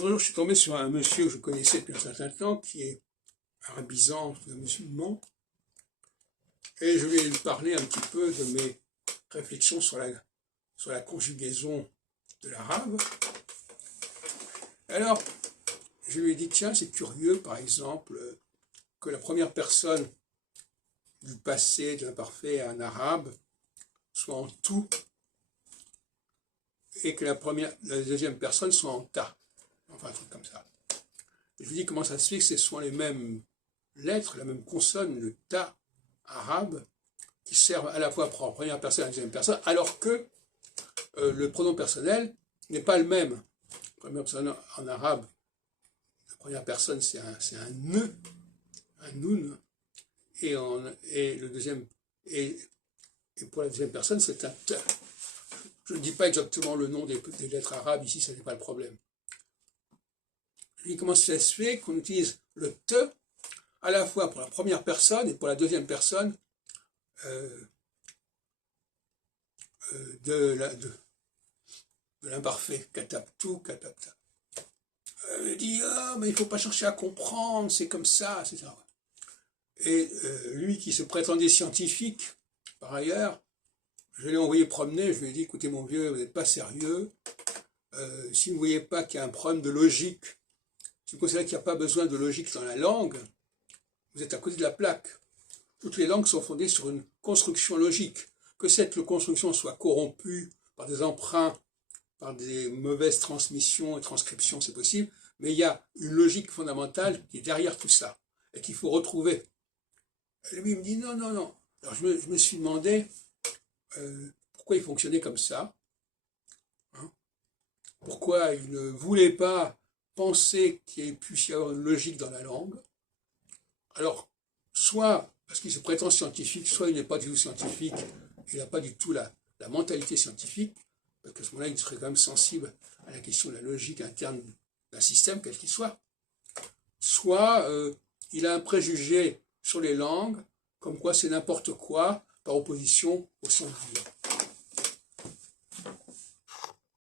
L'autre jour, je suis tombé sur un monsieur que je connaissais depuis un certain temps, qui est arabisant, un musulman, et je lui ai parlé un petit peu de mes réflexions sur la conjugaison de l'arabe. Alors, je lui ai dit, tiens, c'est curieux, par exemple, que la première personne du passé, de l'imparfait en arabe, soit en tout, et que la deuxième personne soit en ta. Enfin, un truc comme ça. Et je lui dis comment ça se fait que ce sont les mêmes lettres, la même consonne, le ta arabe, qui servent à la fois pour la première personne et la deuxième personne, alors que le pronom personnel n'est pas le même. La première personne en arabe, la première personne c'est un ne, un nun, et le deuxième, et pour la deuxième personne c'est un te. Je ne dis pas exactement le nom des lettres arabes, ici ce n'est pas le problème. Et comment ça se fait qu'on utilise le te à la fois pour la première personne et pour la deuxième personne de l'imparfait, kataptu, katapta. Il dit, ah, mais il ne faut pas chercher à comprendre, c'est comme ça, etc. Et lui qui se prétendait scientifique, par ailleurs, je l'ai envoyé promener, je lui ai dit, écoutez mon vieux, vous n'êtes pas sérieux, si vous ne voyez pas qu'il y a un problème de logique, si vous considérez qu'il n'y a pas besoin de logique dans la langue, vous êtes à côté de la plaque. Toutes les langues sont fondées sur une construction logique. Que cette construction soit corrompue par des emprunts, par des mauvaises transmissions et transcriptions, c'est possible, mais il y a une logique fondamentale qui est derrière tout ça, et qu'il faut retrouver. Et lui, il me dit non, non, non. Alors je me suis demandé pourquoi il fonctionnait comme ça, hein, pourquoi il ne voulait pas penser qu'il puisse y avoir une logique dans la langue. Alors, soit parce qu'il se prétend scientifique, soit il n'est pas du tout scientifique, il n'a pas du tout la mentalité scientifique, parce qu'à ce moment-là, il serait quand même sensible à la question de la logique interne d'un système, quel qu'il soit. Soit il a un préjugé sur les langues, comme quoi c'est n'importe quoi, par opposition au sens divin.